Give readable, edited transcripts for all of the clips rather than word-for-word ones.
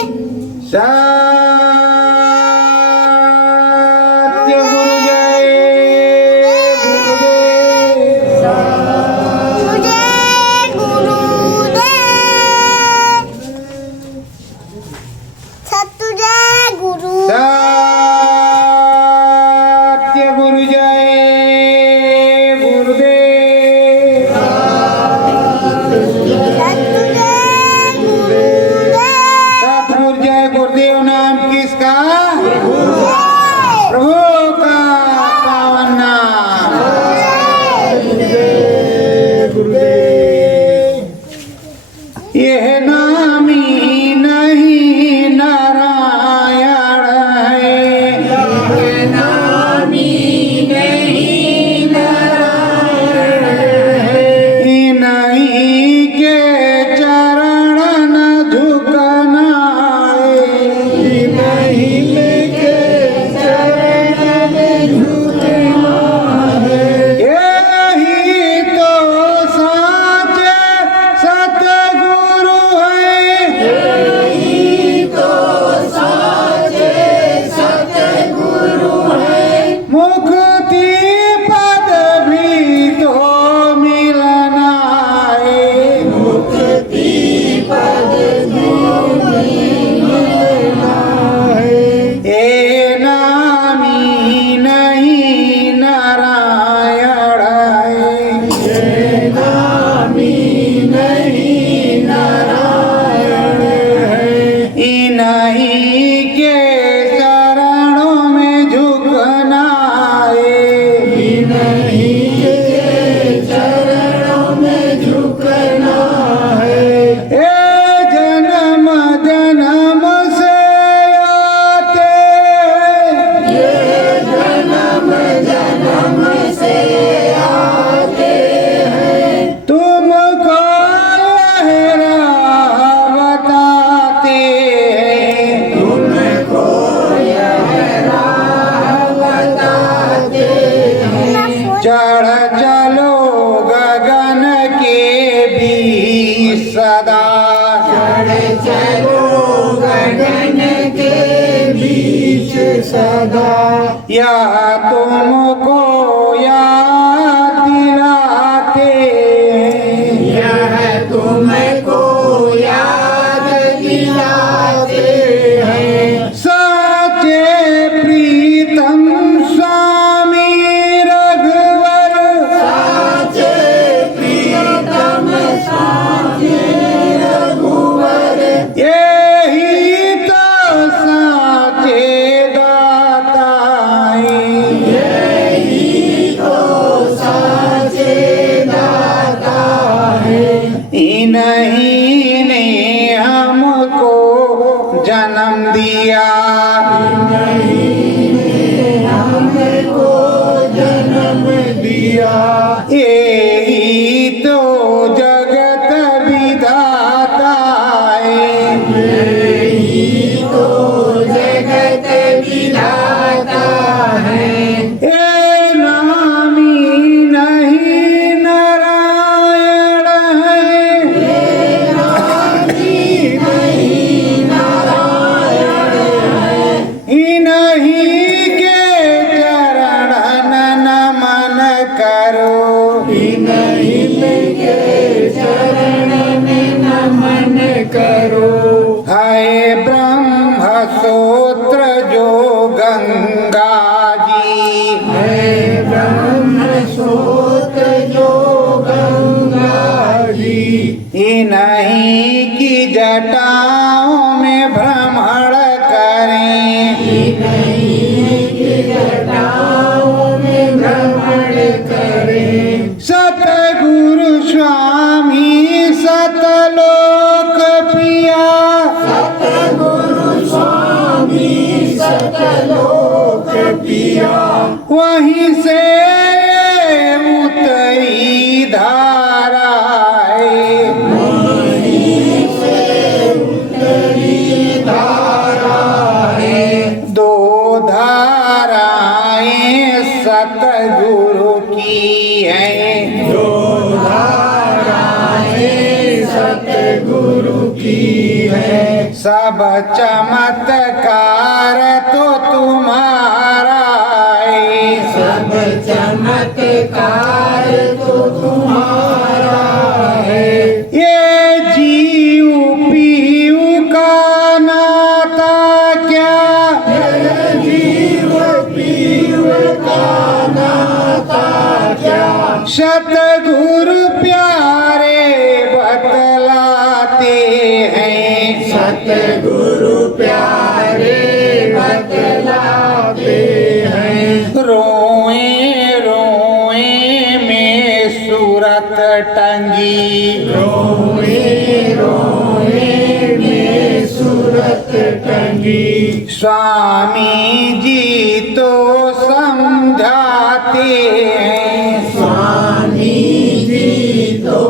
सत्य गुरु जय सदा यह तुमको याद दिलाते, यह तुमको याद दिलाते हैं। सच्चे प्रीतम स्वामी रघुवर, साचे प्रीतम स्वामी रघुवर, यही तो साचे दाता हैं। यही तो साचे दाता है। इन्हीं ने हमको जन्म दिया, हमको जन्म दिया। यही तो जगत विधाता है। यही तो जगत विधाता है। हे नामी नहीं नारायण है, इन्हीं के चरण नमन करो। इनके चरण में नमन करो। हाय ब्रह्म सूत्र जो गंगा जी, है ब्रह्म सूत्र जो गंगा जी, इन्हीं की जटाओं में भ्रमण करें। जटाओं में भ्रमण करें। सतगुरु स्वामी सतलोक पिया, सतगुरु स्वामी सतलोक पिया, वहीं से उतरी धारा है। धारा है। दो धाराएं सतगुरु की हैं, दो धाराएं सतगुरु की है। सब चमत्कार तो तुम्हारा है, सब चमत्कार तो तुम्हारा है। ये जीव पीऊ का नाता क्या, जीव पीव का नाता क्या, सतगुरु प्यारे बतलाते हैं, सतगुरु प्यारे बतलाते हैं। रोए रोए में सूरत टंगी, रोए रोए में सूरत टंगी, स्वामी जी तो समझाते हैं, स्वामी जी तो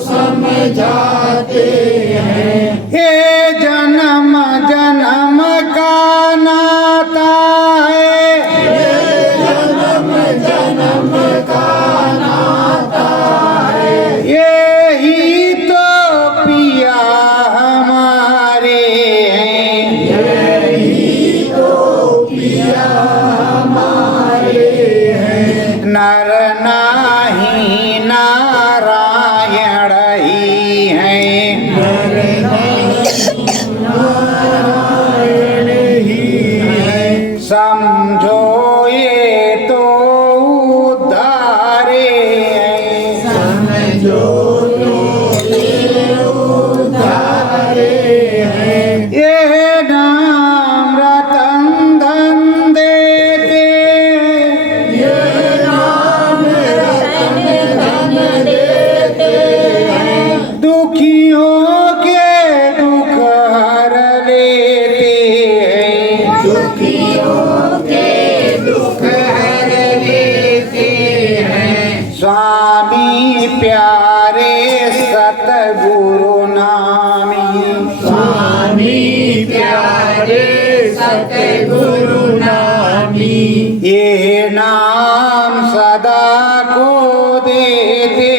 समझाते हैं। ये जन्म जन्म का नाता है, जन्म जन्म का नाता है, यही तो पिया हमारे हैं, यही तो पिया हमारे हैं। नर नाही नारायण ही हैं, नर नारायण ही है, समझो ये तो उद्धारे हैं, समझो तो ये उद्धारे हैं। ये नाम रतन धन देते, ये नाम रतन धन देते हैं, दुखियों के दुख हर लेते हैं, दुखियों के दुख हर लेते हैं। स्वामी प्यारे सतगुरु नामी, स्वामी प्यारे सतगुरु नामी, ये नाम सदा को देते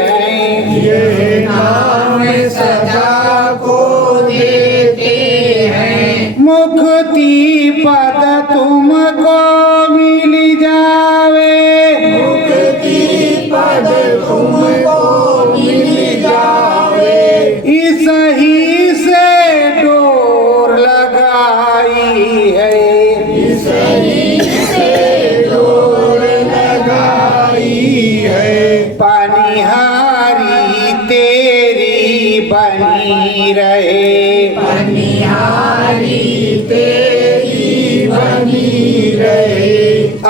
हैं, ये नाम सदा को देते हैं। मुक्ति पद तुमको मिल जावे, मुक्ति पद तुमको मिल जावे, इस ही से डोर लगाई है, सही से डोर लगाई है। पनिहारी तेरी बनी रहे, पनिहारी तेरी बनी रहे,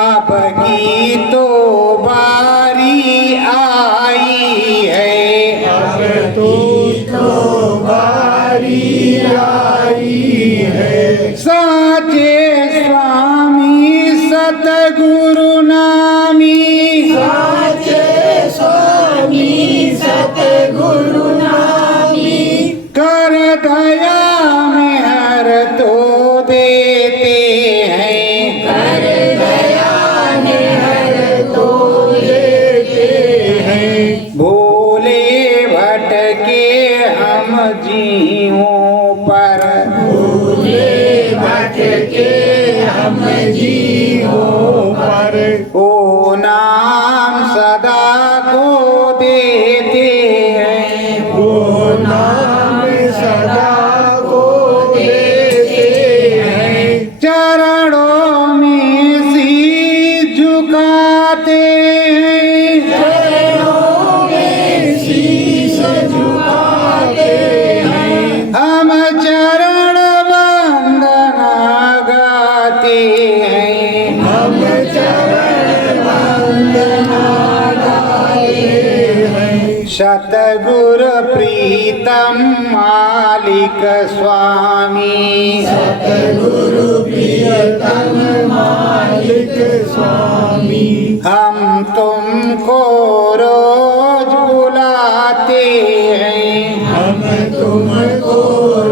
अब की तो बारी आई है, अब तो बारी आई है। साचे स्वामी सतगुरु नामी, साचे स्वामी सतगुरु नामी, कर दया में हर तो देते हैं, कर दया ने हर तो देते हैं। भोले भटके हम जीवों पर, भूले भटके हम जीवों पर, ओ नाम सदा को देते हैं, वो नाम सदा को देते हैं। चरणों में शीश झुकाते हैं, चरणों में शीश झुकाते हैं, हम चरण वंदना गाते हैं, हम चरण वंदना गाते हैं। सतगुरु प्रीतम मालिक स्वामी, सतगुरु प्रियतम मालिक स्वामी, हम तुमको रोज बुलाते हैं, हम तुमको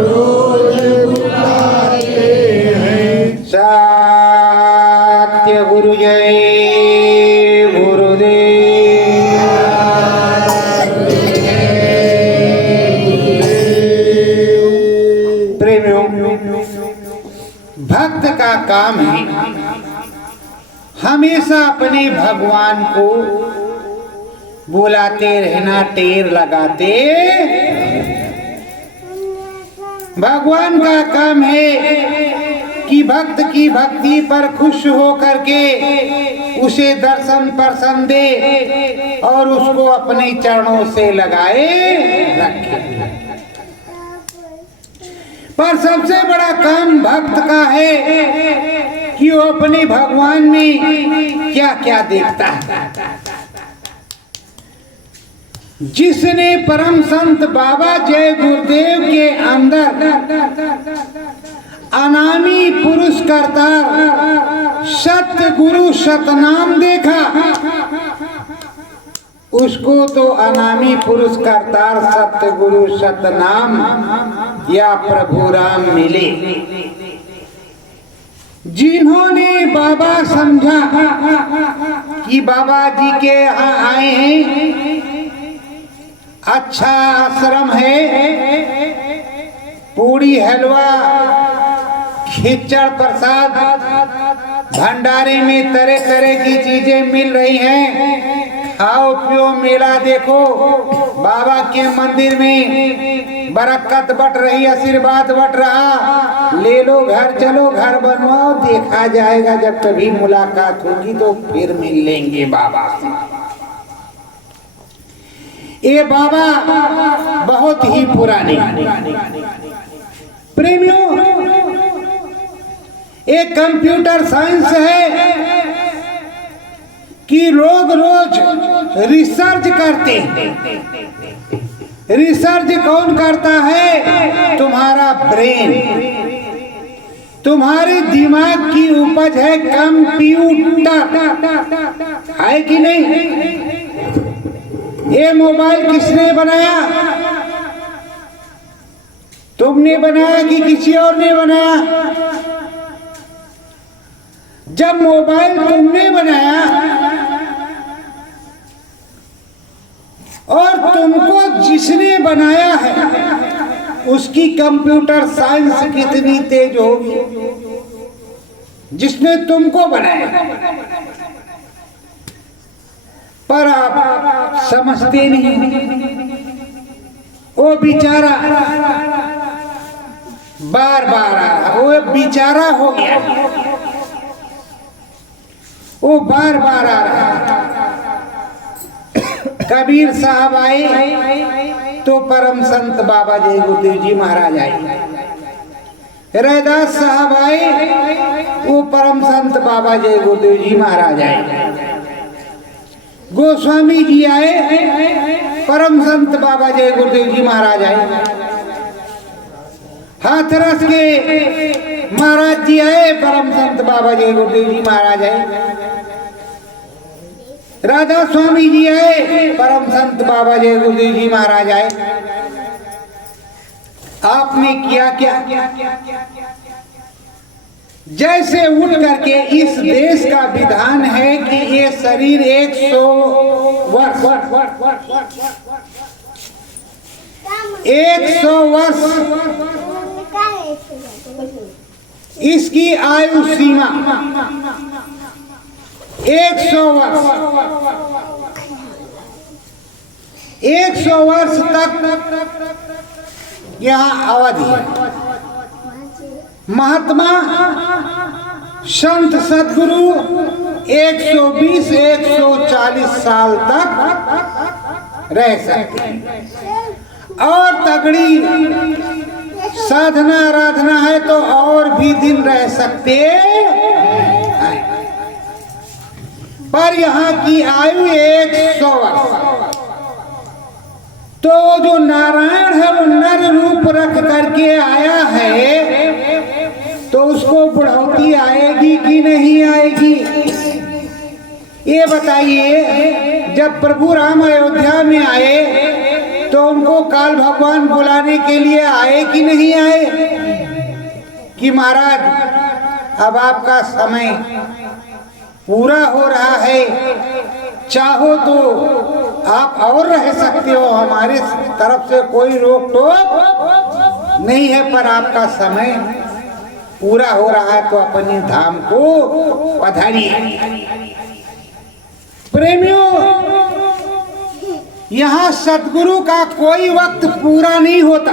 रोज बुलाते हैं। सत्य गुरु जय गुरुदेव। प्रेमियों, भक्त का काम है हमेशा अपने भगवान को बुलाते रहना, टेर लगाते। भगवान का काम है कि भक्त की भक्ति पर खुश हो करके उसे दर्शन प्रसन्न दे और उसको अपने चरणों से लगाए रखे। पर सबसे बड़ा काम भक्त का है कि वो अपने भगवान में क्या क्या देखता है। जिसने परम संत बाबा जय गुरुदेव के अंदर अनामी पुरुष करतार सतगुरु सतनाम देखा, उसको तो अनामी पुरुष करतार सतगुरु सतनाम या प्रभु राम मिले। जिन्होंने बाबा समझा कि बाबा जी के यहाँ आए हैं, अच्छा आश्रम है, पूरी हलवा खिचड़ प्रसाद भंडारे में तरह तरह की चीजें मिल रही हैं, खाओ पियो मेला देखो। बाबा के मंदिर में बरकत बट रही, आशीर्वाद बट रहा, ले लो घर चलो घर बनवाओ, देखा जाएगा जब कभी मुलाकात होगी तो फिर मिल लेंगे बाबा से। ये बाबा बहुत ही पुराने प्रेमियों, एक कंप्यूटर साइंस है कि लोग रोज रिसर्च करते हैं। रिसर्च कौन करता है? तुम्हारा ब्रेन, तुम्हारे दिमाग की उपज है कंप्यूटर, है कि नहीं? ये मोबाइल किसने बनाया? तुमने बनाया कि किसी और ने बनाया? जब मोबाइल तुमने बनाया और तुमको जिसने बनाया है उसकी कंप्यूटर साइंस कितनी तेज होगी? जिसने तुमको बनाया, पर आप समझते नहीं। वो बेचारा बार बार आ रहा, वो बेचारा हो गया, वो बार बार आ रहा। कबीर साहब आए तो परम संत बाबा जय गुरुदेव जी महाराज आए। रैदास साहब आए, वो परम संत बाबा जय गुरुदेव जी महाराज आए। गोस्वामी जी आए, परम संत बाबा जय गुरुदेव जी महाराज आए। हाथरस के महाराज जी आए, परम संत बाबा जय गुरुदेव जी महाराज आए। राधा स्वामी जी आए, परम संत बाबा जय गुरुदेव जी महाराज आए। आपने किया क्या? जैसे उठ करके, इस देश का विधान है कि ये शरीर 100 वर्ष 100 वर्ष इसकी आयु सीमा 100 वर्ष। 100 वर्ष तक यहाँ अवधि है। महात्मा संत सद्गुरु 120-140 साल तक रह सकते हैं और तगड़ी साधना आराधना है तो और भी दिन रह सकते हैं। पर यहाँ की आयु 100 वर्ष। तो जो नारायण है वो नर रूप रख करके आया है, तो उसको बुढ़ौती आएगी कि नहीं आएगी? ये बताइए। जब प्रभु राम अयोध्या में आए तो उनको काल भगवान बुलाने के लिए आए कि नहीं आए कि महाराज अब आपका समय पूरा हो रहा है, चाहो तो आप और रह सकते हो, हमारे तरफ से कोई रोक टोक नहीं है, पर आपका समय पूरा हो रहा है तो अपने धाम को पधारिए। प्रेमियों, यहाँ सतगुरु का कोई वक्त पूरा नहीं होता।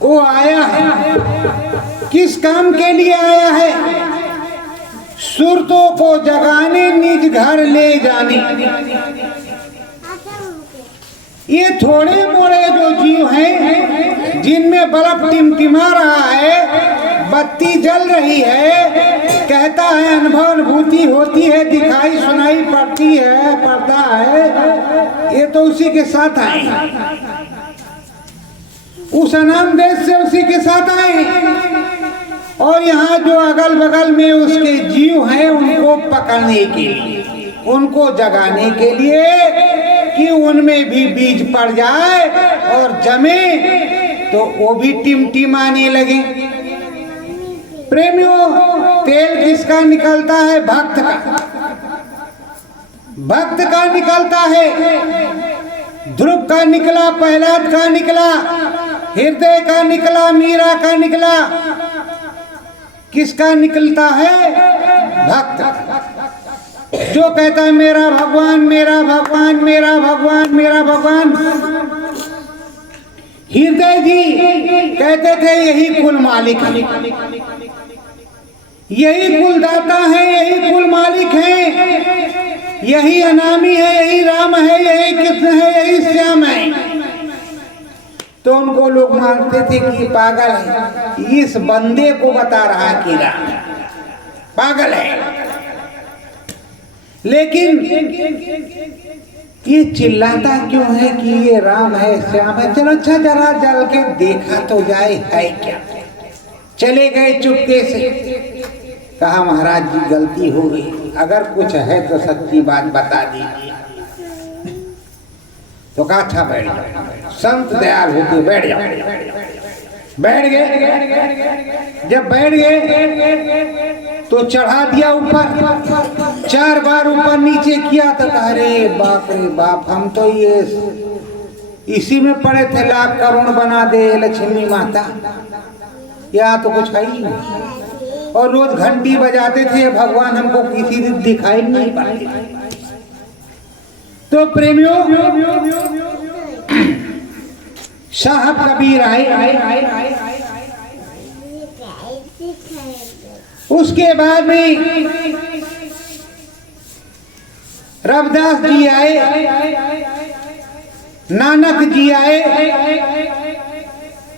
वो आया है, किस काम के लिए आया है? सुरतों को जगाने, निज घर ले जाने। ये थोड़े मोड़े जो जीव हैं जिनमें बल्ब टिमटिमा रहा है, बत्ती जल रही है, कहता है अनुभव अनुभूति होती है, दिखाई सुनाई पड़ती है, पड़ता है, ये तो उसी के साथ आए, उस अनाम देश से उसी के साथ आए। और यहाँ जो अगल बगल में उसके जीव हैं उनको पकड़ने के लिए, उनको जगाने के लिए कि उनमें भी बीज पड़ जाए और जमे तो वो भी टिमटिमाने लगे। प्रेमियों, तेल किसका निकलता है? भक्त का, भक्त का निकलता है। ध्रुव का निकला, प्रहलाद का निकला, हृदय का निकला, मीरा का निकला। किसका निकलता है? भक्त, जो कहता है मेरा भगवान, मेरा भगवान, मेरा भगवान, मेरा भगवान। हृदय जी कहते थे यही कुल मालिक है, यही कुल दाता है, यही कुल मालिक है, यही अनामी है, यही राम है, यही कृष्ण है, यही श्याम है। तो उनको लोग मानते थे कि पागल है, इस बंदे को बता रहा कि राम पागल है। लेकिन ये चिल्लाता क्यों है कि ये राम है, श्याम है? चलो अच्छा जरा जल के देखा तो जाए है क्या। चले गए चुपके से, कहा महाराज जी गलती हो गई, अगर कुछ है तो सच्ची बात बता दीजिए। तो कहा अच्छा बैठ जाओ, संत दयाल होके बैठ जाओ। बैठ गए। जब बैठ गए तो चढ़ा दिया ऊपर, 4 बार ऊपर नीचे किया तो अरे बाप रे बाप, हम तो ये इसी में पड़े थे, लाख करोड़ बना दे लक्ष्मी माता, यहाँ तो कुछ है ही नहीं। और रोज घंटी बजाते थे, भगवान हमको किसी दिन दिखाई नहीं पाते। तो प्रेमियों, साहब कबीर आए, उसके बाद में रविदास जी आए, नानक जी आए,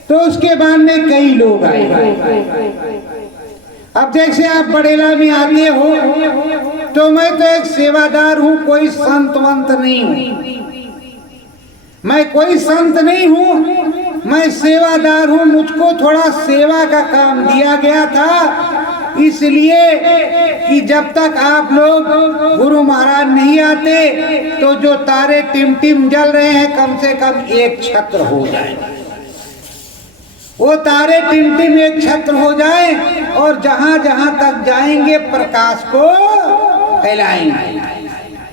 तो उसके बाद में कई लोग आए। अब जैसे आप बड़ेला में आते हो तो मैं तो एक सेवादार हूँ, कोई संत वंत नहीं हूँ, मैं कोई संत नहीं हूँ, मैं सेवादार हूँ। मुझको थोड़ा सेवा का काम दिया गया था, इसलिए कि जब तक आप लोग गुरु महाराज नहीं आते तो जो तारे टिमटिम जल रहे हैं कम से कम एक छत्र हो जाए, वो तारे टिमटिम एक छत्र हो जाए और जहां जहां तक जाएंगे प्रकाश को फैलाएंगे।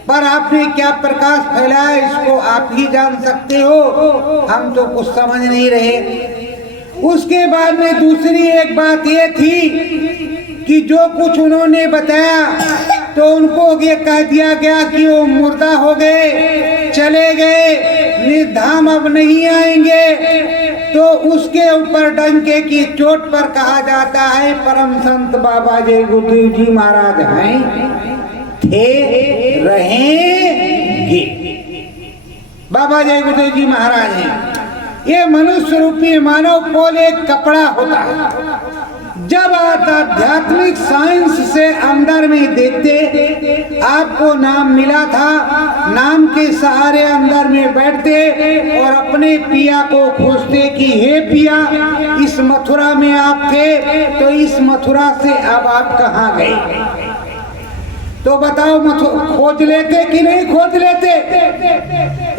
पर आपने क्या प्रकाश फैलाया इसको आप ही जान सकते हो, हम तो कुछ समझ नहीं रहे। उसके बाद में दूसरी एक बात ये थी कि जो कुछ उन्होंने बताया तो उनको ये कह दिया गया कि वो मुर्दा हो गए, चले गए, निर्धाम अब नहीं आएंगे। तो उसके ऊपर डंके की चोट पर कहा जाता है परम संत बाबा जय गुरुदेव जी महाराज हैं, थे, रहेंगे। बाबा जय गुरुदेव जी महाराज हैं। ये मनुष्य रूपी मानव पोल एक कपड़ा होता है। जब आप आध्यात्मिक साइंस से अंदर में देखते, आपको नाम मिला था, नाम के सहारे अंदर में बैठते और अपने पिया को खोजते कि हे पिया, इस मथुरा में आप थे तो इस मथुरा से अब आप कहाँ गए? तो बताओ, खोज लेते कि नहीं खोज लेते?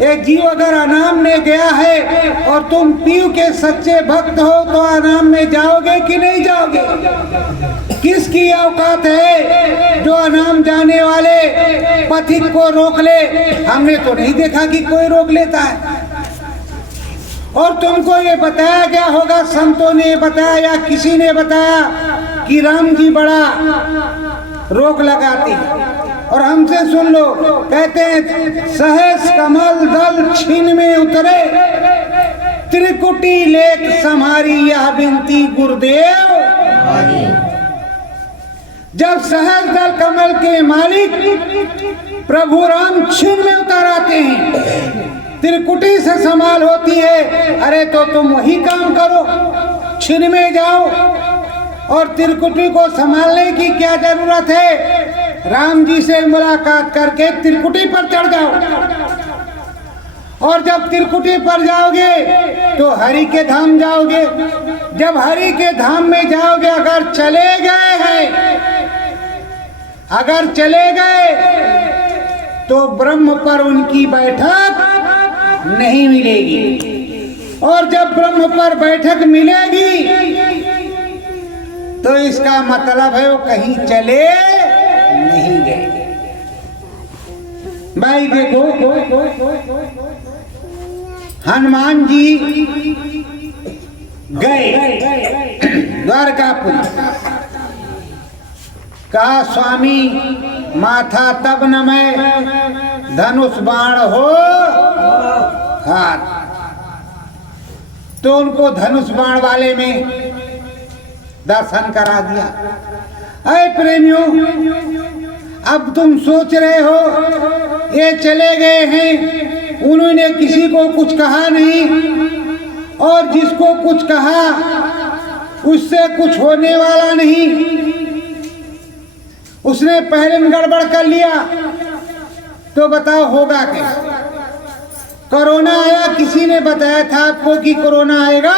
एक जीव अगर अनाम में गया है और तुम पीयू के सच्चे भक्त हो तो अनाम में जाओगे कि नहीं जाओगे? किसकी औकात है जो अनाम जाने वाले पथिक को रोक ले? हमने तो नहीं देखा कि कोई रोक लेता है। और तुमको ये बताया गया होगा, संतों ने बताया या किसी ने बताया कि राम जी बड़ा रोग लगाते हैं। और हमसे सुन लो, कहते हैं सहस कमल दल छीन में उतरे, त्रिकुटी लेख सम्हारी यह विनती गुरुदेव। जब सहस दल कमल के मालिक प्रभु राम छीन में उतर आते हैं, त्रिकुटी से संभाल होती है, अरे तो तुम वही काम करो, छीन में जाओ और त्रिकुटी को संभालने की क्या जरूरत है। राम जी से मुलाकात करके त्रिकुटी पर चढ़ जाओ, और जब त्रिकुटी पर जाओगे तो हरि के धाम जाओगे। जब हरि के धाम में जाओगे, अगर चले गए तो ब्रह्म पर उनकी बैठक नहीं मिलेगी, और जब ब्रह्म पर बैठक मिलेगी तो इसका मतलब है वो कहीं चले नहीं गए। भाई देखो, हनुमान जी गए द्वारकापुरी, कहा स्वामी माथा तब न मैं धनुष बाण हो हाथ, तो उनको धनुष बाण वाले में दर्शन करा दिया। अरे प्रेमियों, अब तुम सोच रहे हो ये चले गए हैं, उन्होंने किसी को कुछ कहा नहीं, और जिसको कुछ कहा उससे कुछ होने वाला नहीं, उसने पहले गड़बड़ कर लिया, तो बताओ होगा क्या। कोरोना आया, किसी ने बताया था आपको कि कोरोना आएगा?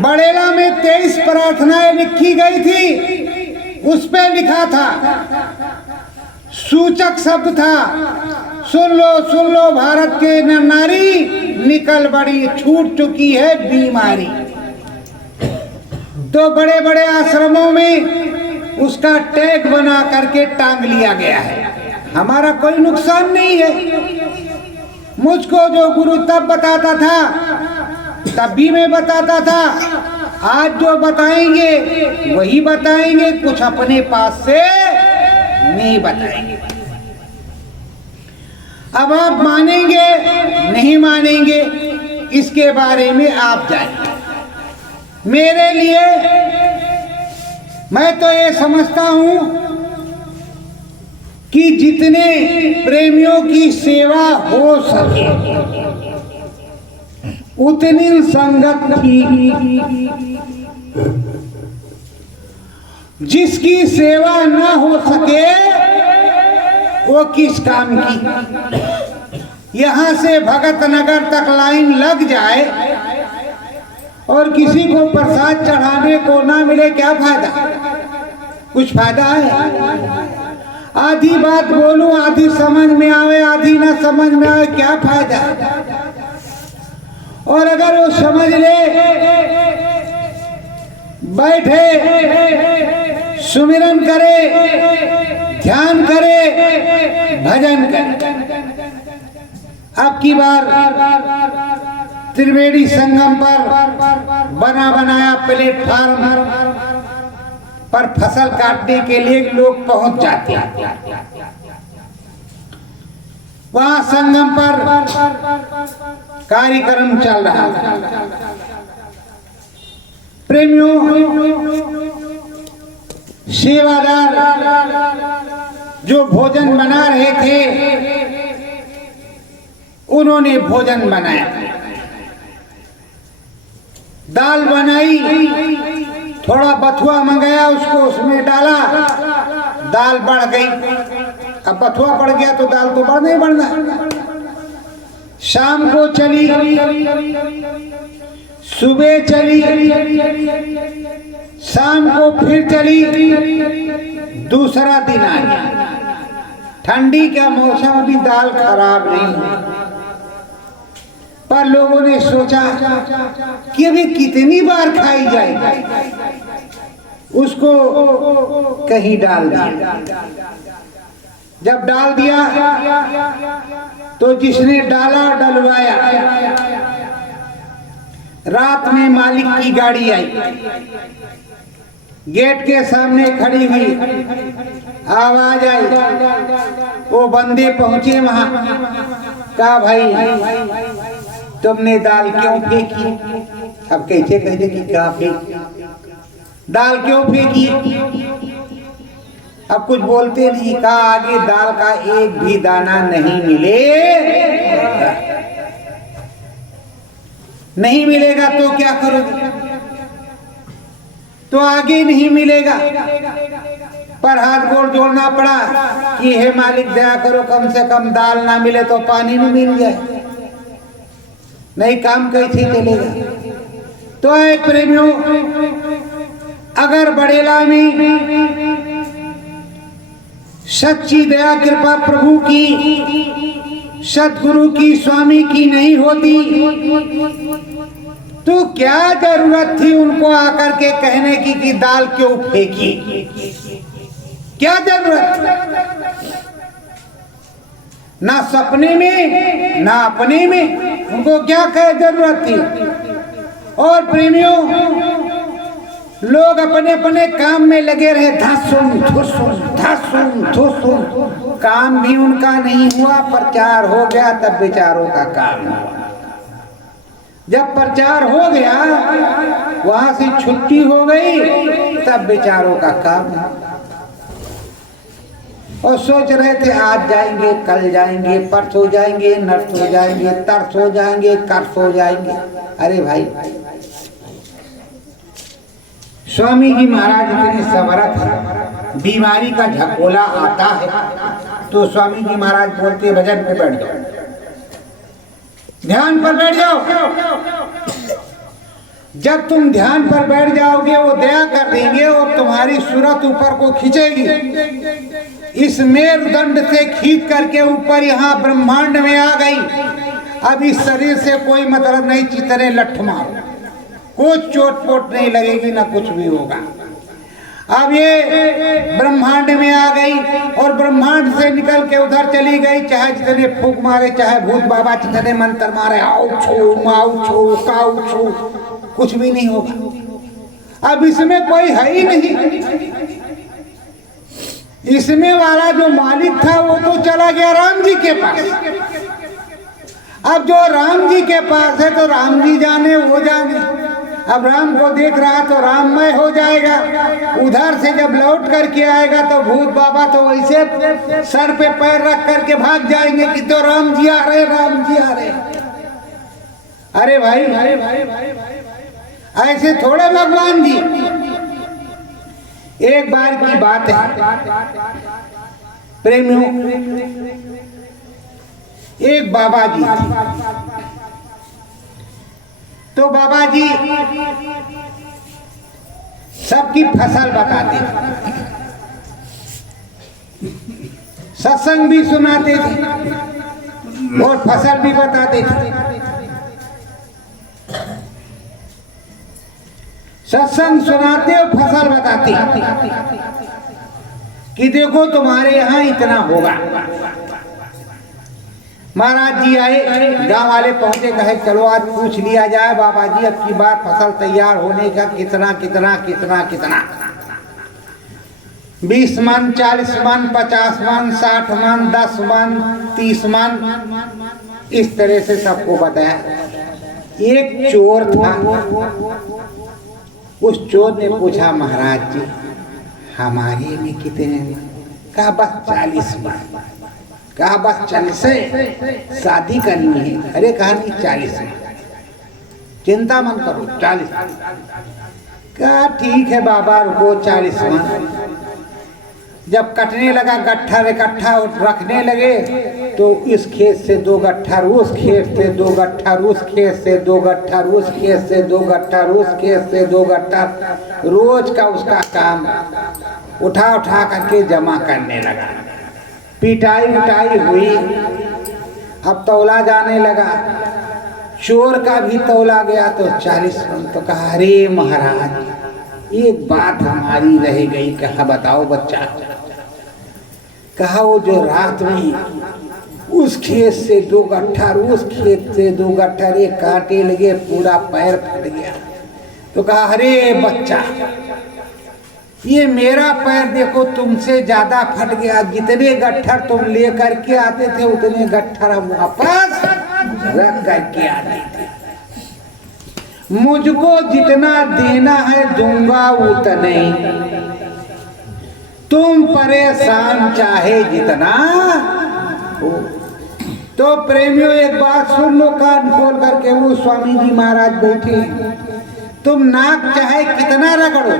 बड़ेला में 23 प्रार्थनाएं लिखी गई थी, उस पे लिखा था, सूचक शब्द था, सुन लो भारत के नर नारी, निकल बड़ी छूट चुकी है बीमारी। तो बड़े बड़े आश्रमों में उसका टैग बना करके टांग लिया गया है। हमारा कोई नुकसान नहीं है। मुझको जो गुरु तब बताता था, तब भी मैं बताता था, आज जो बताएंगे वही बताएंगे, कुछ अपने पास से नहीं बताएंगे। अब आप मानेंगे नहीं मानेंगे, इसके बारे में आप जानिए। मेरे लिए, मैं तो ये समझता हूं कि जितने प्रेमियों की सेवा हो सके उतनी संगत की, जिसकी सेवा न हो सके वो किस काम की। यहां से भगत नगर तक लाइन लग जाए और किसी को प्रसाद चढ़ाने को ना मिले, क्या फायदा? कुछ फायदा है? आधी बात बोलूं, आधी समझ में आवे, आधी ना समझ में आवे, क्या फायदा? और अगर वो समझ ले, बैठे, सुमिरन करे, ध्यान करे, भजन करे। अब की बार त्रिवेणी संगम पर बना बनाया प्लेटफार्म पर फसल काटने के लिए लोग पहुंच जाते हैं। वहां संगम पर कार्यक्रम चल रहा है। प्रेमियों, सेवादार जो भोजन बना रहे थे, उन्होंने भोजन बनाया, दाल बनाई, थोड़ा बथुआ मंगाया, उसको उसमें डाला, दाल बढ़ गई। अब बथुआ बढ़ गया तो दाल तो बढ़ नहीं बढ़ना। शाम को चली, सुबह चली, शाम को फिर चली, दूसरा दिन आ गया। ठंडी का मौसम, अभी दाल खराब नहीं, पर लोगों ने सोचा कि अभी कितनी बार खाई जाए, उसको कहीं डाल दिया। जब डाल दिया तो जिसने डाला डलवाया। रात में मालिक की गाड़ी आई, गेट के सामने खड़ी हुई, आवाज आई, वो बंदे पहुंचे वहां। कहा भाई तुमने दाल क्यों फेंकी? अब कैसे कह दे कि क्या फेंकी, दाल क्यों फेंकी? अब कुछ बोलते नहीं। कहा आगे दाल का एक भी दाना नहीं मिलेगा तो क्या करोगे? तो आगे नहीं मिलेगा। पर हाथ गोड़ जोड़ना पड़ा कि हे मालिक दया करो, कम से कम दाल ना मिले तो पानी में मिल जाए, नहीं काम कैसे चलेगा। तो ऐ प्रेमियों, अगर बड़ेला में सच्ची दया कृपा प्रभु की, सतगुरु की, स्वामी की नहीं होती तो क्या जरूरत थी उनको आकर के कहने की कि दाल क्यों फेंकी? क्या जरूरत? ना सपने में ना अपने में उनको क्या कह जरूरत थी। और प्रेमियों, लोग अपने अपने काम में लगे रहे, धसुन धुसुन धसुन धुसुन, काम भी उनका नहीं हुआ। प्रचार हो गया तब बेचारों का काम हुआ। जब प्रचार हो गया, वहां से छुट्टी हो गई, तब बेचारों का काम हुआ। और सोच रहे थे आज जाएंगे, कल जाएंगे, परसों जाएंगे, नरसों जाएंगे, तरसों जाएंगे, करसों जाएंगे। अरे भाई, स्वामी जी महाराज इतने समर्थ हैं, बीमारी का झकोला आता है तो स्वामी जी महाराज बोलते भजन पे बैठ जाओ, ध्यान पर बैठ जाओ। जब तुम ध्यान पर बैठ जाओगे वो दया कर देंगे और तुम्हारी सूरत ऊपर को खींचेगी। इस मेरुदंड से खींच करके ऊपर यहाँ ब्रह्मांड में आ गई। अब इस शरीर से कोई मतलब नहीं, चितरे लठ मारो, कुछ चोट पोट नहीं लगेगी, ना कुछ भी होगा। अब ये ब्रह्मांड में आ गई और ब्रह्मांड से निकल के उधर चली गई। चाहे जितने फूंक मारे, चाहे भूत बाबा जितने मंत्र मारे, आओ छो माओ छो काऊ छो, कुछ भी नहीं होगा। अब इसमें कोई है ही नहीं। इसमें वाला जो मालिक था वो तो चला गया राम जी के पास। अब जो राम जी के पास है तो राम जी जाने, वो जाने। अब राम को देख रहा तो राममय हो जाएगा, उधर से जब लौट करके आएगा तो भूत बाबा तो वैसे सर पे पैर रख करके भाग जाएंगे कि तो राम जी आ रहे, राम जी आ रहे। अरे भाई, ऐसे थोड़े भगवान जी। एक बार की बात है प्रेमियों, एक बाबा जी थे। तो बाबा जी सबकी फसल बताते थे, सत्संग भी सुनाते थे और फसल भी बताते थे। सत्संग सुनाते और फसल बताते कि देखो तुम्हारे यहाँ इतना होगा। महाराज जी आए, गांव वाले पहुंचे, कहे चलो आज पूछ लिया जाए बाबा जी अब की बार फसल तैयार होने का कितना कितना कितना कितना। 20 मन, 40 मन, 50 मन, 60 मन, 10 मन, 30 मन, इस तरह से सबको बताया। एक चोर था, उस चोर ने पूछा महाराज जी हमारे में कितने मन? कहा बस 40 मन। कहा बस 40 से शादी करनी है? अरे कहा नहीं 40 में, चिंता मत करो 40। कहा ठीक है बाबा रुको 40 मन। जब कटने लगा गट्ठर इकट्ठा रखने लगे तो इस खेत से 2 गट्ठर, उस खेत से 2 गट्ठर, उस खेत से 2 गट्ठर, उस खेत से 2 गट्ठर, उस खेत से 2 गट्ठर, रोज का उसका काम उठा उठा करके जमा करने लगा। पिटाई उटाई हुई, अब तौला जाने लगा, चोर का भी तौला गया तो 40 मन। तो कहा अरे महाराज एक बात हमारी रह गई। कहा बताओ बच्चा। कहा वो जो रात में उस खेत से 2 गट्ठर, उस खेत से 2 गट्ठर, ये कांटे लगे, पूरा पैर फट गया। तो कहा अरे बच्चा, ये मेरा पैर देखो तुमसे ज्यादा फट गया, जितने गट्ठर तुम लेकर के आते थे उतने गट्ठर हम वापस रख करके आते थे। मुझको जितना देना है दूंगा उतने, तुम परेशान चाहे जितना हो। तो प्रेमियों एक बात सुन लो कान खोल करके, वो स्वामी जी महाराज बैठे, तुम नाक चाहे कितना रगड़ो,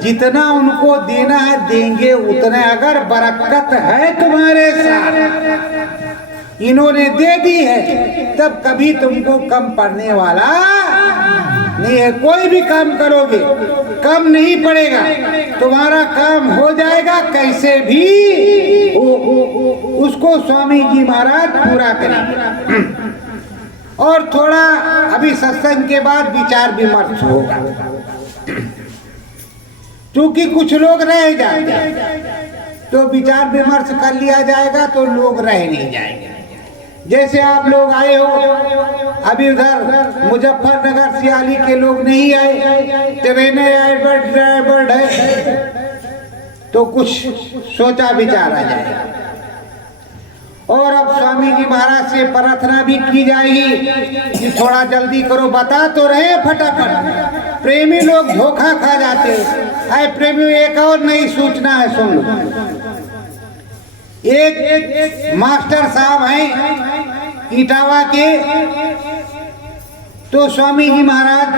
जितना उनको देना है देंगे उतने। अगर बरकत है तुम्हारे साथ, इन्होंने दे दी है, तब कभी तुमको कम पड़ने वाला नहीं है। कोई भी काम करोगे कम नहीं पड़ेगा, तुम्हारा काम हो जाएगा कैसे भी हो। उसको स्वामी जी महाराज पूरा करेंगे। और थोड़ा अभी सत्संग के बाद विचार विमर्श होगा, क्योंकि कुछ लोग रह जाते हैं तो विचार विमर्श कर लिया जाएगा तो लोग रह नहीं जाएंगे। जैसे आप लोग आए हो, अभी उधर मुजफ्फरनगर सियाली के लोग नहीं आए, ट्रेनें ड्राइवर है, तो कुछ सोचा विचार आ जाएगा। और अब स्वामी जी महाराज से प्रार्थना भी की जाएगी कि थोड़ा जल्दी करो, बता तो रहे फटाफट। प्रेमी लोग धोखा खा जाते हैं। प्रेमी एक और नई सूचना है, सुन लो। एक मास्टर साहब हैं इटावा के, तो स्वामी जी महाराज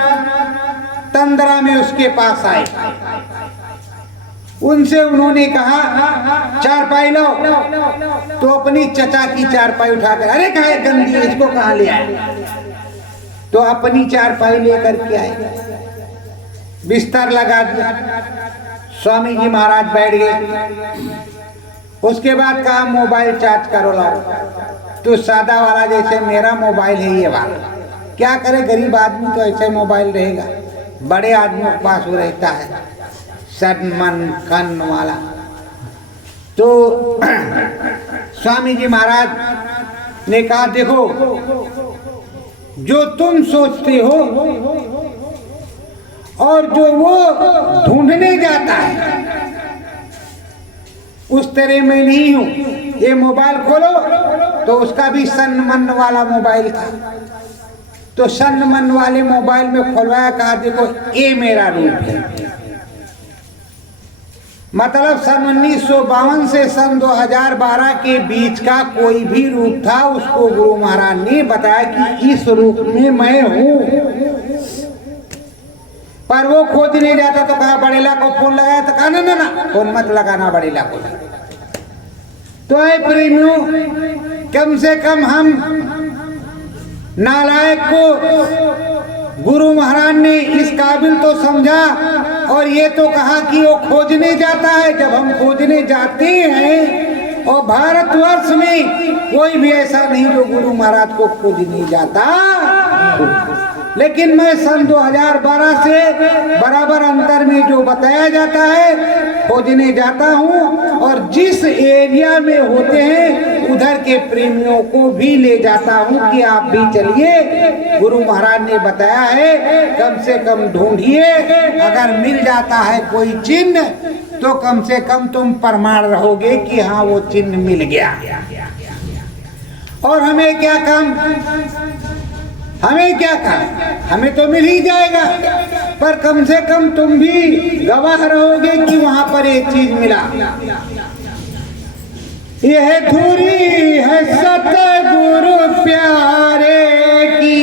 तंद्रा में उसके पास आए। उनसे उन्होंने कहा चारपाई लो, तो अपनी चचा की चारपाई उठाकर, अरे कहा गंदी, इसको कहाँ ले आए, तो अपनी चारपाई लेकर के आए, बिस्तर लगा दिया, स्वामी जी महाराज बैठ गए। उसके बाद कहा मोबाइल चार्ज करो लाओ, तो सादा वाला जैसे मेरा मोबाइल है ये वाला, क्या करे गरीब आदमी तो ऐसे मोबाइल रहेगा, बड़े आदमियों के पास वो रहता है सन मन कन वाला। तो स्वामी जी महाराज ने कहा देखो, जो तुम सोचते हो और जो वो ढूंढने जाता है उस तरह मैं नहीं हूं। ये मोबाइल खोलो तो उसका भी सन मन वाला मोबाइल था, तो सन मन वाले मोबाइल में खोलवाया, कहा देखो ये मेरा रूप है। मतलब सन 1952 से सन 2012 के बीच का कोई भी रूप था, उसको गुरु महाराज ने बताया कि इस रूप में मैं हूं। पर वो खोजने जाता तो कहा बड़ेला को फोन लगाया, तो कहा ना ना फोन मत लगाना बड़ेला को। तो ऐ प्रेमियों, कम से कम हम नालायक को गुरु महाराज ने इस काबिल तो समझा, और ये तो कहा कि वो खोजने जाता है। जब हम खोजने जाते हैं, और भारतवर्ष में कोई भी ऐसा नहीं जो गुरु महाराज को खोजने जाता, लेकिन मैं सन 2012 से बराबर अंतर में जो बताया जाता है खोजने जाता हूँ, और जिस एरिया में होते हैं उधर के प्रेमियों को भी ले जाता हूँ कि आप भी चलिए, गुरु महाराज ने बताया है, कम से कम ढूंढिए, अगर मिल जाता है कोई चिन्ह तो कम से कम तुम प्रमाण रहोगे कि हाँ वो चिन्ह मिल गया। और हमें क्या काम, हमें तो मिल ही जाएगा, पर कम से कम तुम भी गवाह रहोगे कि वहां पर एक चीज मिला। यह धुरी है सतगुरु प्यारे की,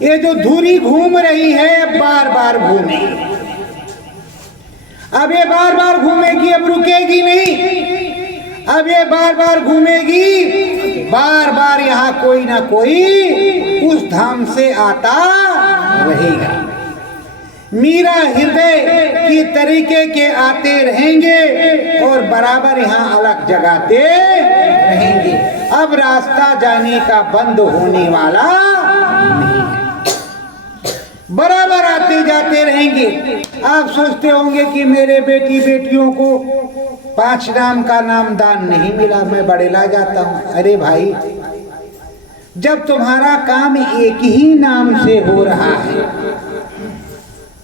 ये जो धुरी घूम रही है बार बार घूमेगी। अब ये बार बार घूमेगी, अब रुकेगी नहीं। अब ये बार बार घूमेगी, बार बार यहाँ कोई ना कोई उस धाम से आता रहेगा। मीरा हृदय की तरीके के आते रहेंगे और बराबर यहाँ अलग जगाते रहेंगे। अब रास्ता जाने का बंद होने वाला नहीं है, बराबर आते जाते रहेंगे। आप सोचते होंगे कि मेरे बेटी बेटियों को 5 नाम का नाम दान नहीं मिला, मैं बड़ेला जाता हूँ। अरे भाई, जब तुम्हारा काम एक ही नाम से हो रहा है,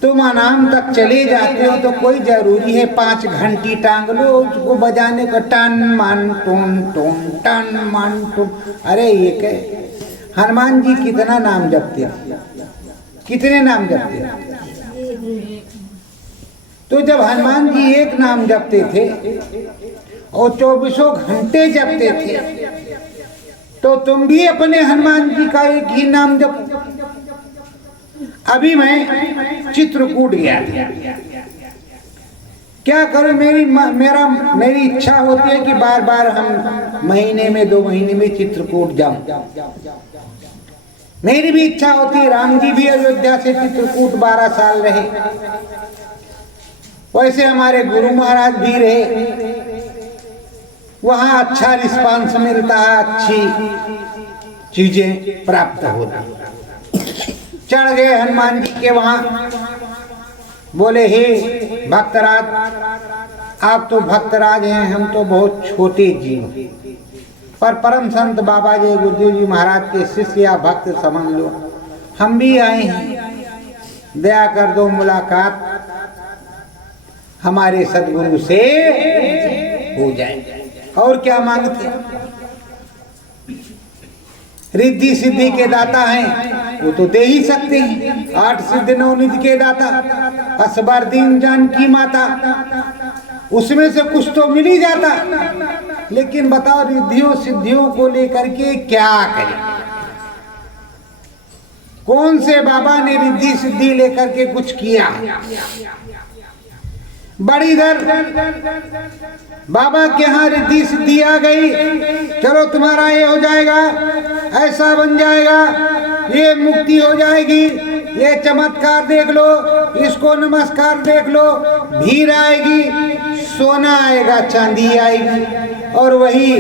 तुम अनाम तक चले जाते हो, तो कोई जरूरी है 5 घंटी टांग लो उसको बजाने का, टन मन टून टून टन मन टून। अरे ये क्या, हनुमान जी कितना नाम जपते थे, कितने नाम जपते थे? तो जब हनुमान जी एक नाम जपते थे और 24 घंटे जपते थे, तो तुम भी अपने हनुमान जी का एक ही नाम जप। अभी मैं चित्रकूट गया था, क्या करूं, मेरी इच्छा होती है कि बार बार हम महीने में 2 महीने में चित्रकूट जाऊं। मेरी भी इच्छा होती है, राम जी भी अयोध्या से चित्रकूट 12 साल रहे, वैसे हमारे गुरु महाराज भी रहे। वहां अच्छा रिस्पांस मिलता है, अच्छी चीजें प्राप्त होती। चढ़ गए हनुमान जी के वहां, बोले हे भक्तराज, आप तो भक्तराज हैं, हम तो बहुत छोटे जीव, पर परम संत बाबा जय गुरुदेव जी महाराज के शिष्य या भक्त समझ लो, हम भी आए हैं, दया कर दो, मुलाकात हमारे सदगुरु से हो जाए। और क्या मांगते? रिद्धि सिद्धि के दाता हैं, वो तो दे ही सकते हैं। 8 सिद्ध 9 निधि के दाता, असबर दीन जानकी माता, उसमें से कुछ तो मिल ही जाता। लेकिन बताओ, रिद्धियों सिद्धियों को लेकर के क्या करें? कौन से बाबा ने रिद्धि सिद्धि लेकर के कुछ किया? बड़ी दर बाबा के यहाँ रिद्धि सिद्धि आ गई, चलो तुम्हारा ये हो जाएगा, ऐसा बन जाएगा, ये मुक्ति हो जाएगी, ये चमत्कार देख लो, इसको नमस्कार देख लो, भीड़ आएगी, सोना आएगा, चांदी आएगी, और वही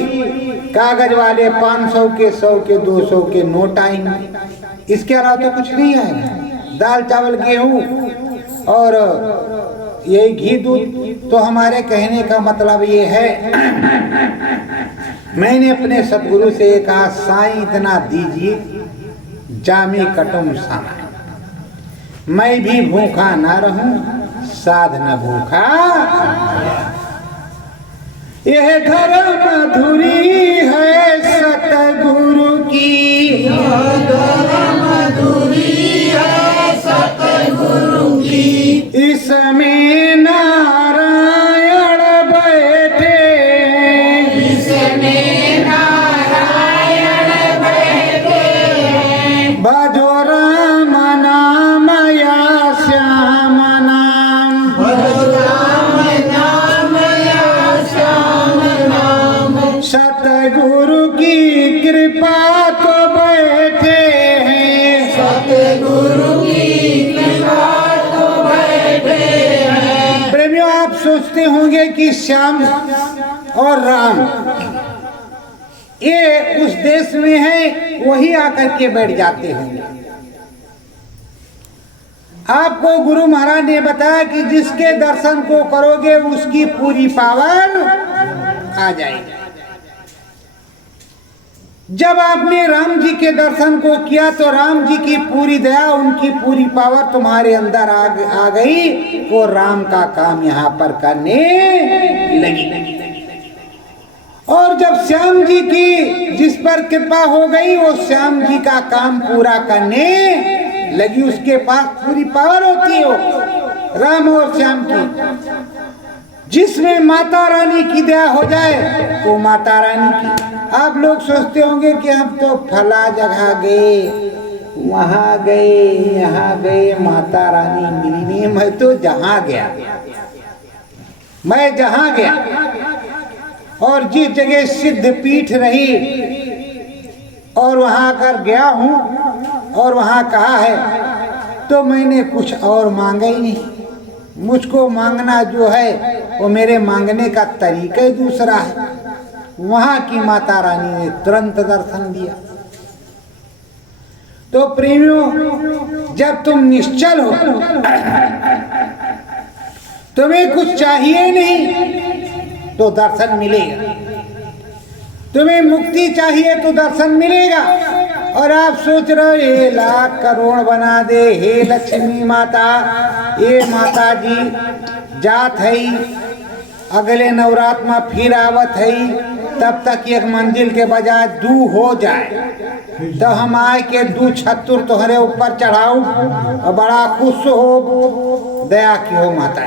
कागज वाले 500 के 100 के 200 के नोट आएंगे। इसके अलावा तो कुछ नहीं आएगा। दाल चावल गेहूं और यही घी दूध। तो हमारे कहने का मतलब ये है, मैंने अपने सदगुरु से कहा, साईं इतना दीजिए जामे कटुम सामान, मैं भी भूखा ना रहूं, साध न भूखा। यह धर्म धुरी है सतगुरु की, मधुरी है सतगुरु की, इसमें नारायण बैठे, इसमें नारायण बैठे, भजो राम नाम या श्याम नाम, भजो राम नाम या श्याम नाम, सतगुरु की कृपा तो बैठे हैं, सतगुरु की कृपा तो बैठे हैं। प्रेमियों, आप सोचते होंगे कि श्याम और राम ये उस देश में है, वही आकर के बैठ जाते होंगे। आपको गुरु महाराज ने बताया कि जिसके दर्शन को करोगे उसकी पूरी पावर आ जाएगी। जब आपने राम जी के दर्शन को किया तो राम जी की पूरी दया, उनकी पूरी पावर तुम्हारे अंदर आ गई, वो राम का काम यहाँ पर करने लगी। और जब श्याम जी की जिस पर कृपा हो गई, वो श्याम जी का काम पूरा करने लगी। उसके पास पूरी पावर होती है, वो राम और श्याम की। जिसमें माता रानी की दया हो जाए वो माता रानी की। आप लोग सोचते होंगे कि हम तो फला जगह गए, वहां गए यहाँ गए, माता रानी मिली नहीं। मैं तो जहां गया, मैं जहां गया और जिस जगह सिद्ध पीठ रही और वहां कर गया हूं और वहां कहा है, तो मैंने कुछ और मांगा ही नहीं। मुझको मांगना जो है वो मेरे मांगने का तरीका ही दूसरा है। वहां की माता रानी ने तुरंत दर्शन दिया। तो प्रेमियों, जब तुम निश्चल हो, तुम्हें कुछ चाहिए नहीं तो दर्शन मिलेगा। तुम्हें मुक्ति चाहिए तो दर्शन मिलेगा। और आप सोच रहे हो ये लाख करोड़ बना दे, हे लक्ष्मी माता, ये माता जी जात है, अगले नवरात्र में फिर आवत है, तब तक एक मंजिल के बजाय दू हो जाए तो हम आए के दू छत्तुर तोहरे ऊपर चढ़ाऊ और बड़ा खुश हो, दया की हो माता।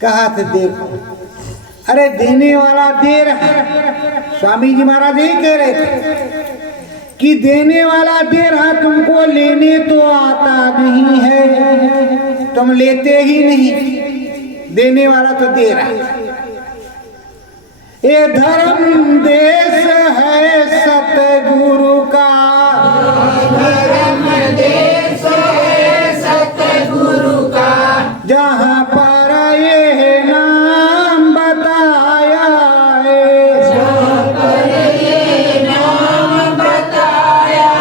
कहा थे देखो, अरे देने वाला दे रहा है। स्वामी जी महाराज यही कह रहे थे कि देने वाला दे रहा, तुमको लेने तो आता नहीं है, तुम लेते ही नहीं, देने वाला तो दे रहा है। ये धर्म देश है सतगुरु का, धर्म देश है सतगुरु का, जहाँ पर ये नाम बताया है, जहाँ पर ये नाम बताया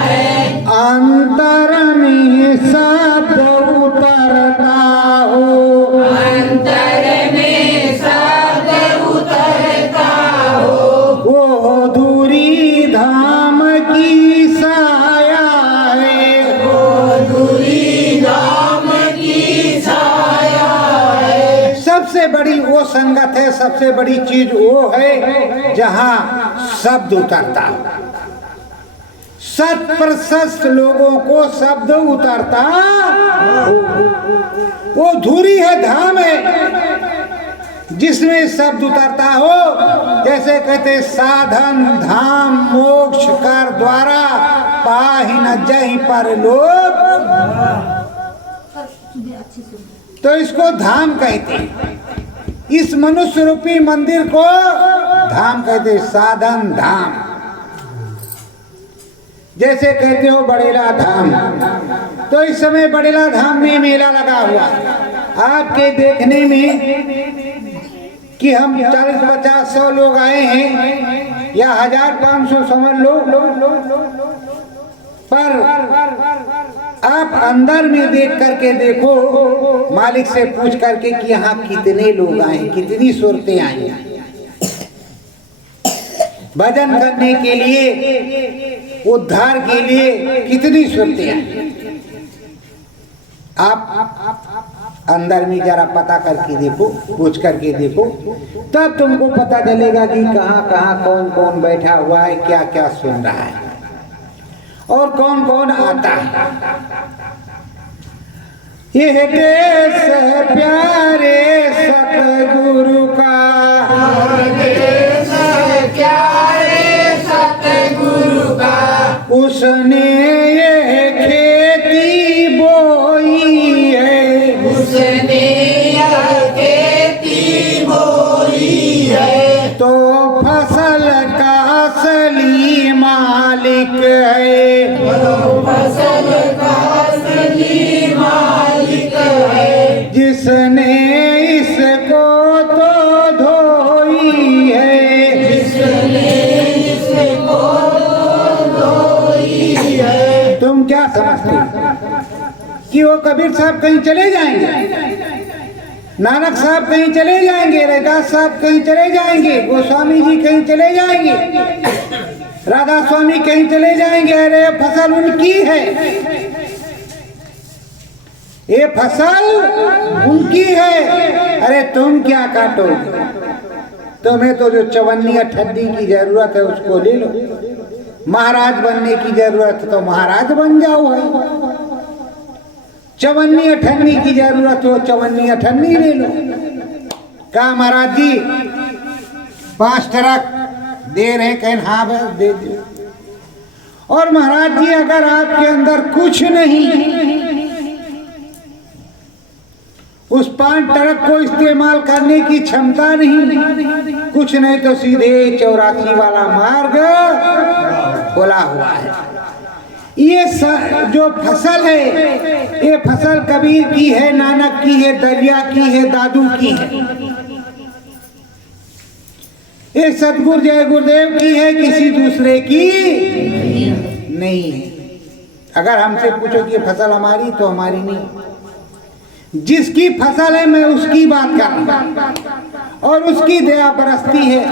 है, अंतर में शब्द उतरता हो, अंतर में शब्द उतरता हो, वो धुरी धाम की साया है, वो धुरी धाम की छाया है। सबसे बड़ी वो संगत है, सबसे बड़ी चीज वो है जहाँ शब्द उतरता हो। शत प्रतिशत लोगों को शब्द उतरता वो धुरी है, धाम है जिसमें शब्द उतरता हो। जैसे कहते साधन धाम मोक्ष कर द्वारा पाहि न जहि पर लोक, तो इसको धाम कहते हैं। इस मनुष्य रूपी मंदिर को धाम कहते, साधन धाम। जैसे कहते हो बड़ेला धाम, तो इस समय बड़ेला धाम में मेला लगा हुआ आपके देखने में कि हम 40-50-100 लोग आए हैं या 1000-500 समझ लो, पर आप अंदर में देख करके देखो, मालिक से पूछ करके कि यहाँ कितने लोग आए, कितनी सूरतें आई हैं भजन करने के लिए, उद्धार के लिए कितनी सूरतें आई। आप अंदर में जरा पता करके देखो, पूछ करके देखो, तब तुमको पता चलेगा कि कहाँ कहाँ कौन कौन बैठा हुआ है, क्या क्या सुन रहा है और कौन कौन आता है। ये देश है प्यारे सतगुरु का, देश है प्यारे सतगुरु का, उसने ये खेती बोई है, उसने यह खेती बोई है, तो फसल का असली मालिक है, तो फसल का असली मालिक है, जिसने इसको तो धोई है, जिसने इसको धोई है। तुम क्या समझते कि वो कबीर साहब कहीं चले जाएंगे, नानक साहब कहीं चले जाएंगे, रैदास साहब कहीं चले जाएंगे, गोस्वामी जी कहीं चले जाएंगे, राधा स्वामी कहीं चले जाएंगे? अरे फसल उनकी है, ये फसल उनकी है। अरे तुम क्या काटोगे? तुम्हें तो जो चवन्नी अठन्नी की जरूरत है उसको ले लो, महाराज बनने की जरूरत है तो महाराज बन जाओ भाई, चवन्नी अठन्नी की जरूरत हो चवन्नी अठन्नी ले लो। कहा महाराज जी 5 ट्रक दे रहे, कहें हाँ भाई दे दो। और महाराज जी अगर आपके अंदर कुछ नहीं, उस पान टरक को इस्तेमाल करने की क्षमता नहीं, कुछ नहीं तो सीधे 84 वाला मार्ग खुला हुआ है। ये जो फसल है, ये फसल कबीर की है, नानक की है, दरिया की है, दादू की है, ये सतगुरु जय गुरुदेव की है, किसी दूसरे की नहीं है। अगर हमसे पूछो कि ये फसल हमारी, तो हमारी नहीं। जिसकी फसल है मैं उसकी बात कर रहा हूं और उसकी दया बरसती है।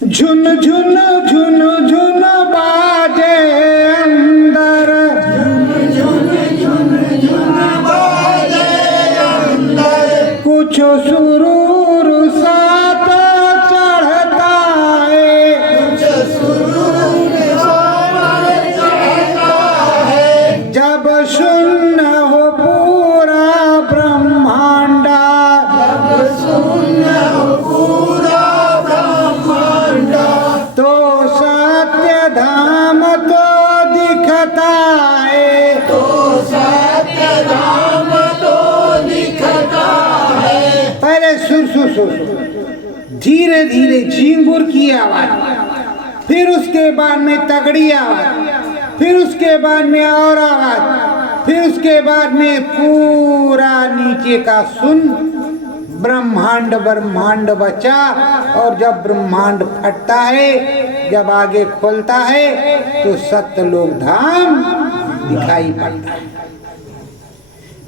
झुन झुन झुन झुन बाजे अंदर, झुन झुन झुन बाजे अंदर, कुछ सुरूर सा तो चढ़ता है, कुछ सुरूर सा चढ़ता है, जब शून्य हो पूरा ब्रह्मांडा, जब शून्य हो पूरा ब्रह्मांडा, तो सत्य धाम तो दिखता है, तो सत्य धाम तो दिखता है। पहले सुर सुर सुर धीरे धीरे झिंगुर की आवाज, फिर उसके बाद में तगड़ी आवाज, फिर उसके बाद में और आवाज, फिर उसके बाद में पूरा नीचे का सुन, ब्रह्मांड ब्रह्मांड बचा। और जब ब्रह्मांड फटता है, जब आगे खुलता है, तो सत्यलोक धाम दिखाई पड़ता है।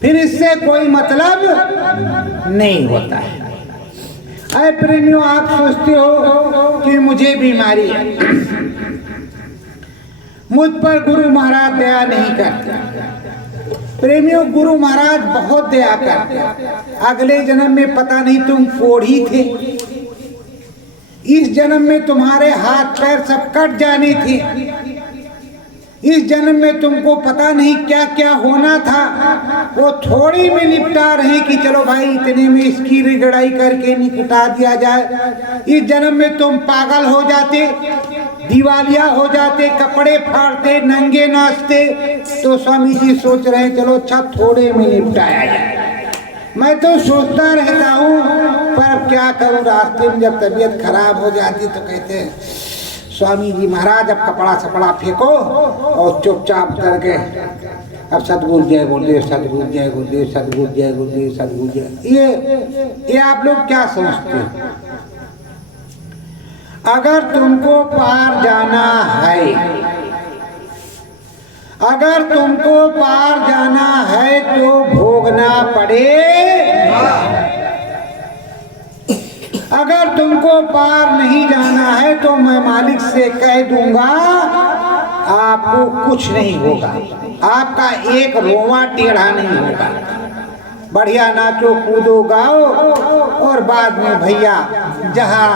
फिर इससे कोई मतलब नहीं होता है। अरे प्रेमियों, आप सोचते हो कि मुझे बीमारी है, मुझ पर गुरु महाराज दया नहीं करते। प्रेमियों, गुरु महाराज बहुत दया करते। अगले जन्म में पता नहीं तुम कोढ़ी थे, इस जन्म में तुम्हारे हाथ पैर सब कट जाने थे, इस जन्म में तुमको पता नहीं क्या क्या होना था, वो थोड़ी में निपटा रहे कि चलो भाई इतने में इसकी रिगड़ाई करके निपटा दिया जाए। इस जन्म में तुम पागल हो जाते, दिवालिया हो जाते, कपड़े फाड़ते, नंगे नाचते, तो स्वामी जी सोच रहे हैं चलो अच्छा थोड़े में निपटाया जाए। मैं तो सोचता रहता हूँ, पर अब क्या करूँ, रास्ते में जब तबीयत खराब हो जाती तो कहते हैं स्वामी जी महाराज अब कपड़ा सपड़ा फेंको और चुपचाप करके अब सतगुरु जय गुरुदेव, सतगुरु जय गुरुदेव, सतगुरु जय गुरुदेव, सतगुरु जय। ये आप लोग क्या समझते हो? अगर तुमको पार जाना है, अगर तुमको पार जाना है तो भोगना पड़ेगा। अगर तुमको पार नहीं जाना है तो मैं मालिक से कह दूंगा आपको कुछ नहीं होगा, आपका एक रोवा टेढ़ा नहीं होगा। बढ़िया नाचो कूदो गाओ और बाद में भैया जहाँ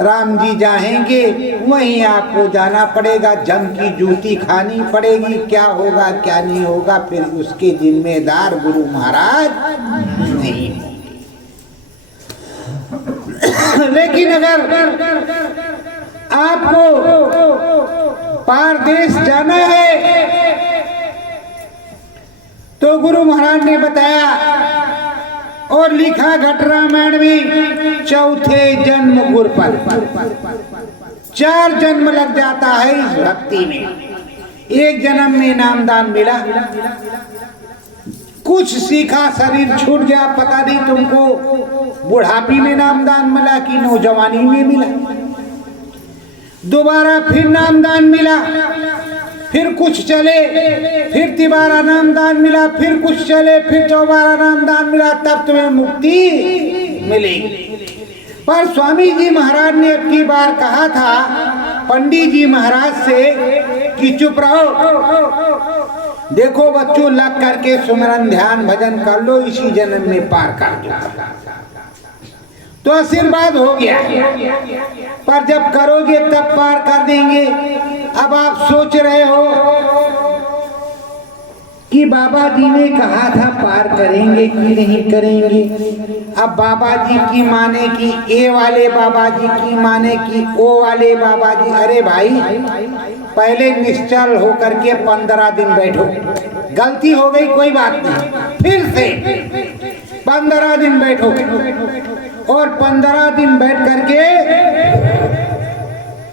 राम जी जाएंगे वहीं आपको जाना पड़ेगा, जम की जूती खानी पड़ेगी। क्या होगा क्या नहीं होगा फिर उसके जिम्मेदार गुरु महाराज नहीं। लेकिन अगर आपको पार देश जाना है तो गुरु महाराज ने बताया और लिखा घट रामायण में, चौथे जन्म गुर पर 4 जन्म लग जाता है इस भक्ति में। एक जन्म में नामदान मिला, कुछ सीखा, शरीर छूट गया, पता नहीं तुमको बुढ़ापी में नामदान मिला कि नौजवानी में मिला। दोबारा फिर नामदान मिला, फिर कुछ चले, फिर तिबारा नामदान मिला, फिर कुछ चले, फिर चौबारा नामदान मिला, तब तुम्हें मुक्ति मिलेगी। पर स्वामी जी महाराज ने अब की बार कहा था पंडित जी महाराज से कि चुप रहो, देखो बच्चों लग करके सुमरन ध्यान भजन कर लो, इसी जन्म में पार कर दो। तो आशीर्वाद हो गया, पर जब करोगे तब पार कर देंगे। अब आप सोच रहे हो कि बाबा जी ने कहा था पार करेंगे कि नहीं करेंगे। अब बाबा जी की माने कि ए वाले बाबा जी की माने कि ओ वाले बाबा जी। अरे भाई पहले निश्चल होकर के 15 दिन बैठो। गलती हो गई कोई बात नहीं, फिर से 15 दिन बैठो और 15 दिन बैठ करके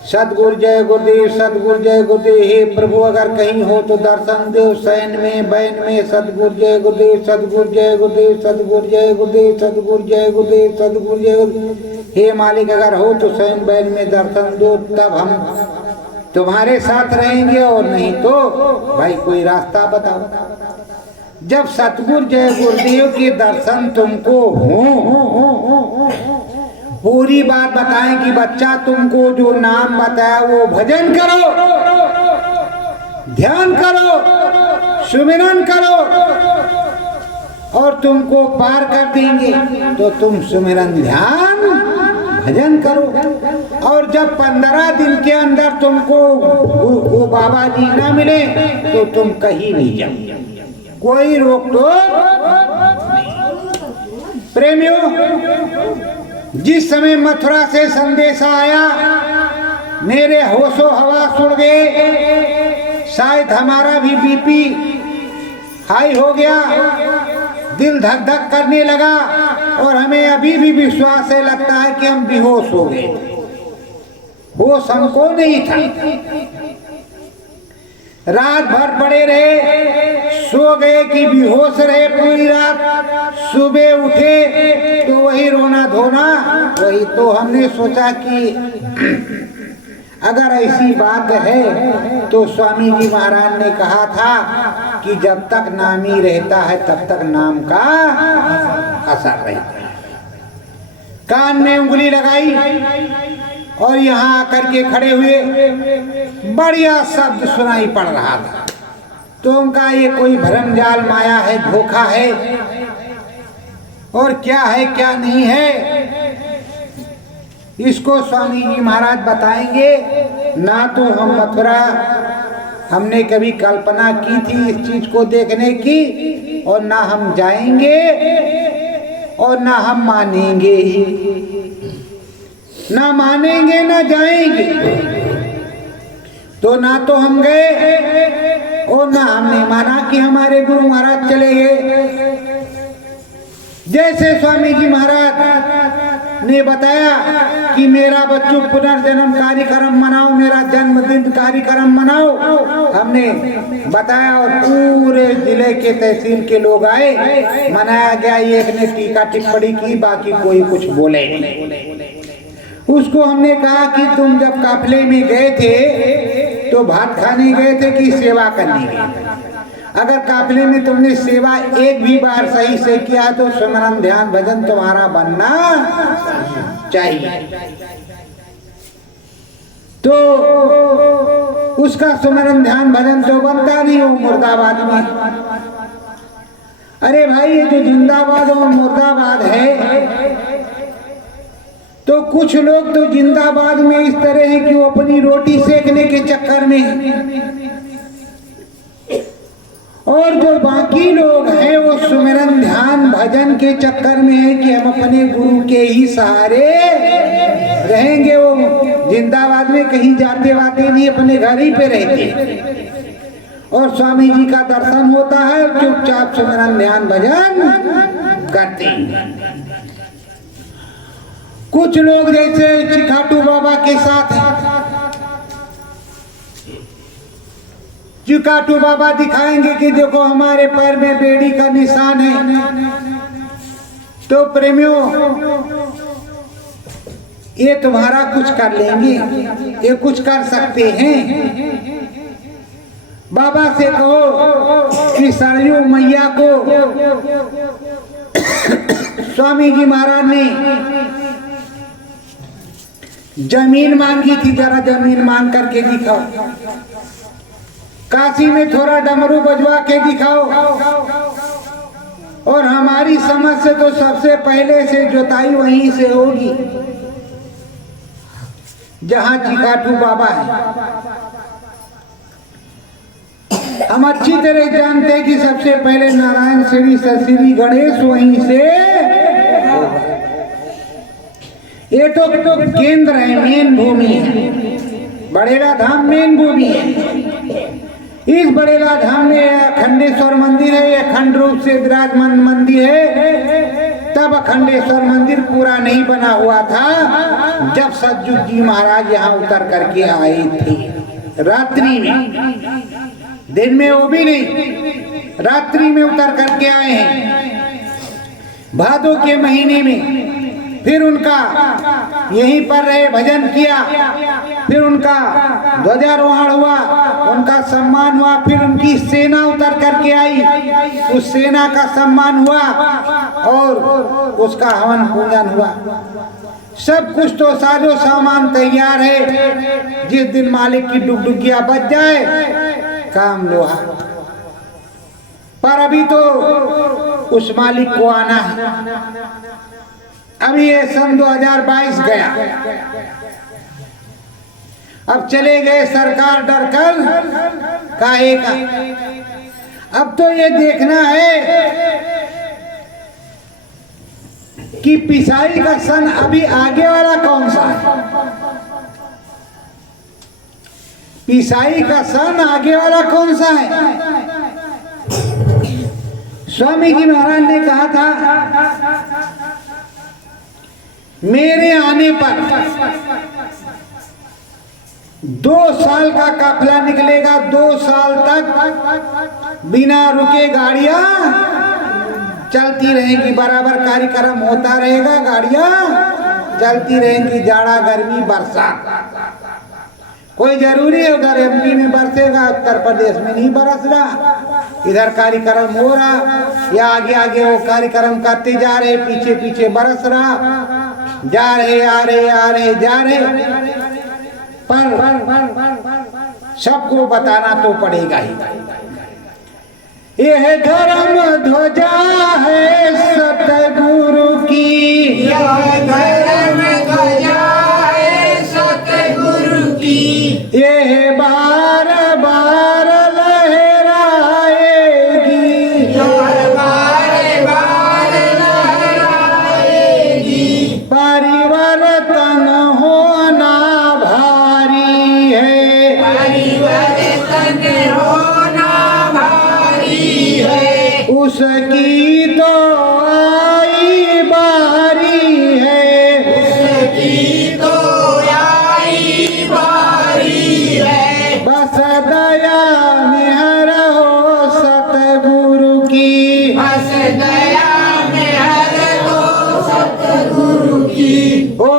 सतगुरु जय गुरुदेव, सतगुरु जय गुरुदेव, हे प्रभु अगर कहीं हो तो दर्शन दो, शयन में बैन में सतगुरु जय गुरुदेव, सतगुरु जय गुरुदेव, सतगुरु जय गुरुदेव, सतगुरु जय गुरुदेव, सतगुरु जय गुरुदेव। हे मालिक अगर हो तो शयन बैन में दर्शन दो, तब हम तुम्हारे साथ रहेंगे, और नहीं तो भाई कोई रास्ता बताओ। जब सतगुरु जय गुरुदेव के दर्शन तुमको हो, पूरी बात बताएं कि बच्चा तुमको जो नाम बताया वो भजन करो, ध्यान करो, सुमिरन करो और तुमको पार कर देंगे। तो तुम सुमिरन ध्यान भजन करो। और जब 15 दिन के अंदर तुमको वो बाबा जी ना मिले तो तुम कहीं नहीं जाओ, कोई रोक टोक। प्रेमियों, जिस समय मथुरा से संदेशा आया मेरे होशो हवास उड़ गए, शायद हमारा भी बीपी हाई हो गया, दिल धक धक करने लगा और हमें अभी भी विश्वास है लगता है कि हम बेहोश हो गए। होश हमको नहीं था। रात भर पड़े रहे, सो गए कि बेहोश रहे पूरी रात। सुबह उठे तो वही रोना धोना वही। तो हमने सोचा कि अगर ऐसी बात है तो स्वामी जी महाराज ने कहा था कि जब तक नामी रहता है तब तक नाम का असर रहता है। कान में उंगली लगाई और यहाँ आकर के खड़े हुए, बढ़िया शब्द सुनाई पड़ रहा था। तो उनका ये कोई भ्रम जाल माया है, धोखा है, और क्या है क्या नहीं है इसको स्वामी जी महाराज बताएंगे। ना तो हम मथुरा हमने कभी कल्पना की थी इस चीज को देखने की, और ना हम जाएंगे और ना हम मानेंगे ही। ना मानेंगे ना जाएंगे। तो ना तो हम गए और ना हमने माना कि हमारे गुरु महाराज चले गए। जैसे स्वामी जी महाराज ने बताया कि मेरा बच्चों पुनर्जन्म कार्यक्रम मनाओ, मेरा जन्मदिन कार्यक्रम मनाओ, हमने बताया और पूरे जिले के तहसील के लोग आए, मनाया गया। एक ने टीका टिप्पणी की, बाकी कोई कुछ बोले। उसको हमने कहा कि तुम जब काफिले में गए थे तो भात खाने गए थे कि सेवा करने गए? अगर काफिले में तुमने सेवा एक भी बार सही से किया तो सुमिरन ध्यान भजन तुम्हारा बनना चाहिए। तो उसका सुमिरन ध्यान भजन तो बनता नहीं हो मुर्दाबाद में। अरे भाई ये जो जिंदाबाद और मुर्दाबाद है, तो कुछ लोग तो जिंदाबाद में इस तरह है कि वो अपनी रोटी सेकने के चक्कर में है, और जो बाकी लोग हैं वो सुमिरन ध्यान भजन के चक्कर में है कि हम अपने गुरु के ही सहारे रहेंगे। वो जिंदाबाद में कहीं जाते वाते नहीं, अपने घर ही पे रहते और स्वामी जी का दर्शन होता है, चुपचाप सुमिरन ध्यान भजन करते हैं। कुछ लोग जैसे चिखाटू बाबा के साथ हैं, चिखाटू बाबा दिखाएंगे कि देखो हमारे पैर में बेड़ी का निशान है। तो प्रेमियों, ये तुम्हारा कुछ कर लेंगे, ये कुछ कर सकते हैं। बाबा से कहो कि सरयू मैया को स्वामी जी महाराज ने जमीन मांगी थी, जरा जमीन मांग करके दिखाओ। काशी में थोड़ा डमरू बजवा के दिखाओ। और हमारी समझ से तो सबसे पहले से जुताई वहीं से होगी जहां चिखाटू बाबा है। हम अच्छी तरह जानते हैं कि सबसे पहले नारायण श्री श्री गणेश वहीं से, ये तो केंद्र है, मेन भूमि है। बड़ेला धाम मेन भूमि है। इस बड़ेला धाम में अखंडेश्वर मंदिर है, अखंड रूप से विराजमान मंदिर है। तब अखंडेश्वर मंदिर पूरा नहीं बना हुआ था जब सतयुग जी महाराज यहाँ उतर करके आए थे रात्रि में। दिन में वो भी नहीं, रात्रि में उतर करके आए हैं भादों के महीने में। फिर उनका यहीं पर रहे, भजन किया, फिर उनका ध्वजारोहण हुआ, उनका सम्मान हुआ। फिर उनकी सेना उतर करके आई, उस सेना का सम्मान हुआ और उसका हवन पूजन हुआ। सब कुछ तो साजो सामान तैयार है। जिस दिन मालिक की डुगडुगिया बज जाए काम लोहा। पर अभी तो उस मालिक को आना है। अभी ये सन 2022 गया, अब चले गए सरकार डरकर काहे का। अब तो ये देखना है कि पिसाई का सन अभी आगे वाला कौन सा है। पिसाई का सन आगे वाला कौन सा है। स्वामी जी महाराज ने कहा था मेरे आने पर 2 साल का काफिला निकलेगा। 2 साल तक बिना रुके गाड़ियां चलती रहेंगी, बराबर कार्यक्रम होता रहेगा, गाड़ियां चलती रहेंगी। जाड़ा गर्मी बरसात कोई जरूरी है उधर एमपी में बरसेगा, उत्तर प्रदेश में नहीं बरस रहा। इधर कार्यक्रम हो रहा या आगे आगे वो कार्यक्रम करते जा रहे, पीछे पीछे बरस रहा, जा रहे आ रहे आ रहे जा रहे। पर सबको बताना तो पड़ेगा ही। यह धर्म ध्वजा है सतगुरु की, यह धर्म ध्वजा है सतगुरु की। यह बार बार लहराएगी, यह बार बार लहराएगी। परिवर्तन होना भारी है, परिवर्तन होना भारी है। उसकी तो आई बारी है, उसकी तो आई बारी है। बस दया मेहर हो सतगुरु की, बस दया में हर हो सतगुरु की। ओ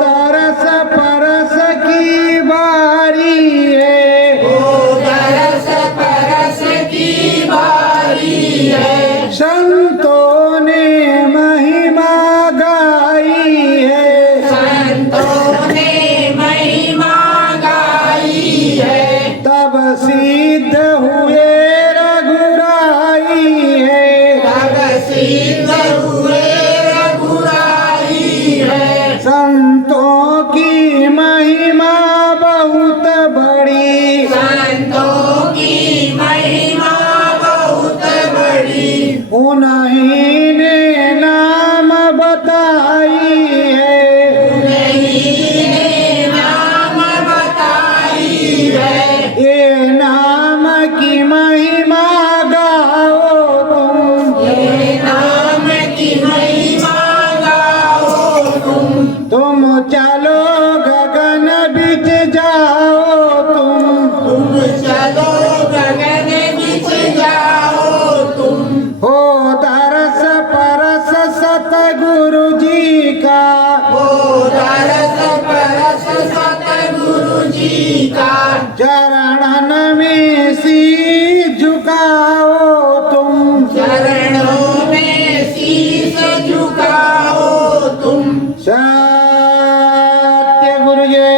तरस परस की बारी है, ओ तरस परस की बारी है। संतों ने महिमा गाई है, संतों ने महिमा गाई है। तब सिद्ध हुए रघुराई है, तब सिद्ध हुए रघुराई है। संतों की महिमा बहुत बड़ी, संतों की महिमा बहुत बड़ी। उन्हीं ने नाम बताई है, उन्हीं ने नाम बताई है। ये नाम की महिमा गाओ तुम, ये नाम की महिमा गाओ तुम चलो गगन बिच जाओ तुम चलो गगन बिछ जाओ तुम। हो तरस परस सतगुरु जी का, वो तरस परस सतगुरु जी का। चरणन में शीश झुकाओ तुम, चरणों में शीश झुकाओ तुम। सत्य गुरु जय।